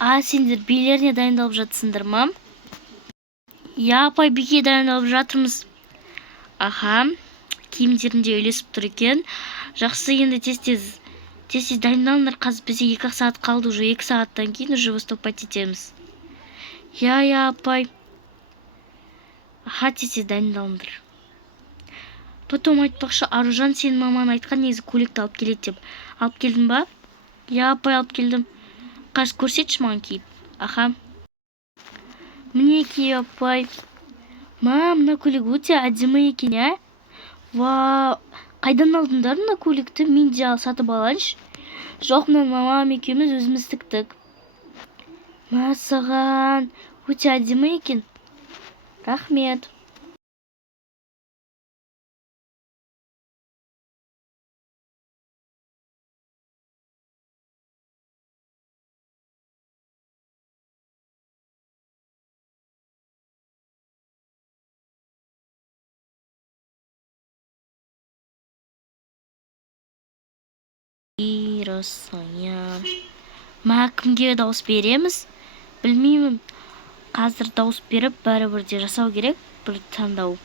Сендер билеріне дайындалып жатсыңдар ма? Апай, биге дайындалып жатырмыз. Аха, киімдерінде үйлесіп тұр екен. Жақсы, енді тез дайындалыңдар. Қазір бізде 2 сағат қалды, уже 2 сағаттан кейін уже выступать етеміз. Апай. Аха, тез дайындалыңдар. Потом айтпақшы, Аружан сенің маман айтқан негізі көйлекті алып келеді деп. Алып келдің ба? Апай, алып келдім. Қазір көрсетші маған киіп. Аха. Мінеки, апай. Мына көйлек өте әдемі екен, Қайдан алдыңдар мына көйлекті? Мен де сатып алайыншы. Жоқ, мына мамам екеуміз өзіміз тіктік. Саған өте әдемі екен. Рахмет. Кімге дауыс береміз? Білмеймін. Қазір дауыс беріп, бәрібір де жасау керек, бір таңдау.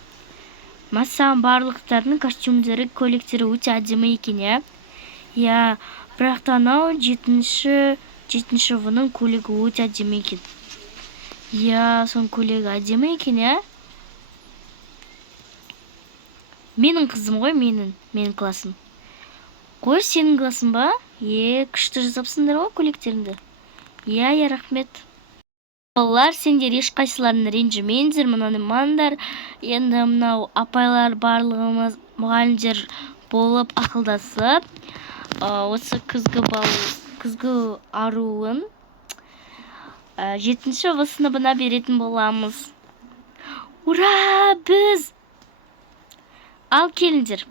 Саған барлықтарының костюмдері, көйлектері өте әдемі екен, бірақ та анау 7-ші вының көйлегі өте әдемі екен. Соның көйлегі әдемі екен, Менің қызым ғой, менің классым. Қой, сенің классың ба? Күшті жасапсыңдар ғой көйлектеріңді. Рахмет. Балалар, сендер ешқайсыларын ренжімеңдер, мынаны маңдар. Енді мынау апайлар барлығымыз мұғалімдер болып ақылдасып, осы күзгі аруын 7-ші сыныбына беретін боламыз. Ура, біз! Ал келіңдер.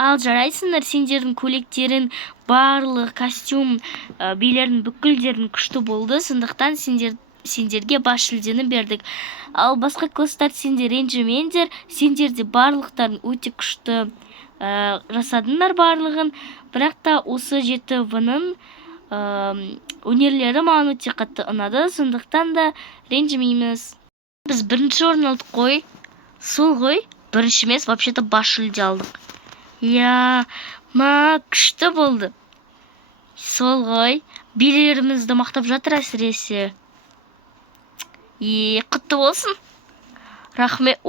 Ал жарайсыңдар, сендердің көйлектерін, барлық костюм, билердің бүкілдерін күшті болды, сондықтан сендерге бас жүлдені бердік. Ал басқа класстар сендер ренжімеңдер, сендер де барлықтарын өте күшті жасадыңдар барлығын, бірақ та осы 7-ның өнерлері маған өте қатты ұнады, сондықтан да ренжімейміз. Біз 1-ші орын алдық қой. Сол ғой, 1-ші емес, вообще-то бас жүлде алдық. Күшті болды. Сол ғой, билерімізді мақтап жатыр әсіресе. Құтты болсын. Рахмет.